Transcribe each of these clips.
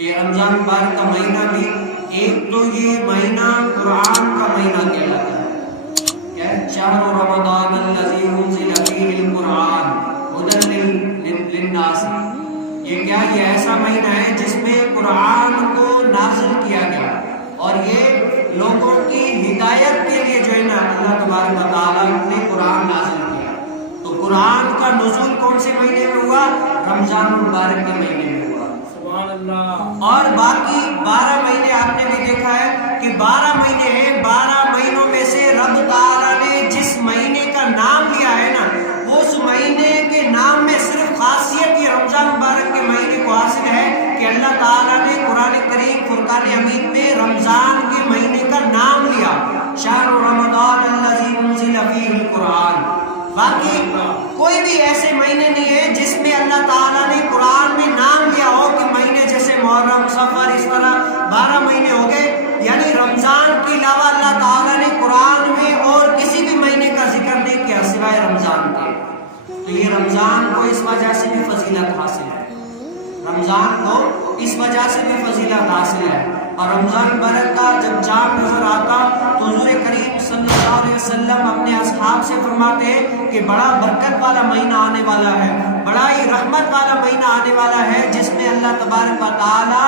یہ رمضان مبارک کا مہینہ بھی ایک تو یہ مہینہ قرآن کا مہینہ کہلاتا ہے، شہر رمضان الذی انزل فیہ القرآن ھدی للناس، یہ کیا یہ ایسا مہینہ ہے جس میں قرآن کو نازل کیا گیا اور یہ لوگوں کی ہدایت کے لیے جو ہے نا اللہ تبارک و تعالیٰ نے قرآن نازل کیا۔ تو قرآن کا نزول کون سے مہینے میں ہوا؟ رمضان مبارک کے مہینے میں ہوا، سبحان اللہ۔ اور باقی 12 مہینے آپ نے بھی دیکھا ہے کہ 12 مہینے ہیں، 12 مہینوں میں سے رب تعالیٰ نے جس مہینے کا نام لیا ہے نا، اس مہینے کے نام میں صرف خاصیت یہ رمضان مبارک کے مہینے کو حاصل ہے کہ اللہ تعالیٰ نے قرآن کریم فرقان حمید میں رمضان کے مہینے کا نام لیا، شہر رمضان الذی انزل فیہ القرآن۔ باقی کوئی بھی ایسے مہینے نہیں ہے جس میں اللہ تعالیٰ نے قرآن میں نام لیا ہو کہ مہینے جیسے محرم، صفر، اس طرح 12 مہینے ہو گئے، یعنی رمضان کے علاوہ اللہ تعالیٰ نے قرآن میں اور کسی بھی مہینے کا ذکر نہیں کیا سوائے رمضان کے۔ تو یہ رمضان کو اس وجہ سے بھی فضیلت حاصل ہے، رمضان کو اس وجہ سے بھی فضیلت حاصل ہے۔ اور رمضان مبارک کا جب چاند نظر آتا تو حضور کریم صلی اللہ علیہ وسلم اپنے اصحاب سے فرماتے ہیں کہ بڑا برکت والا مہینہ آنے والا ہے، بڑا ہی رحمت والا مہینہ آنے والا ہے، جس میں اللہ تبارک و تعالی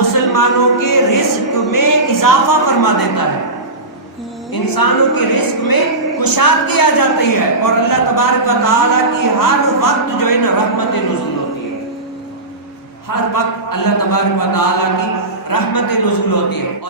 مسلمانوں کے رزق میں اضافہ فرما دیتا ہے، انسانوں کے رزق میں کشادگی آ جاتی ہے، اور اللہ تبارک و تعالی کی ہر وقت جو ہے نا رحمت نزول ہوتی ہے، ہر وقت اللہ تبارک و تعالی کی رحمت نزول ہوتی ہے۔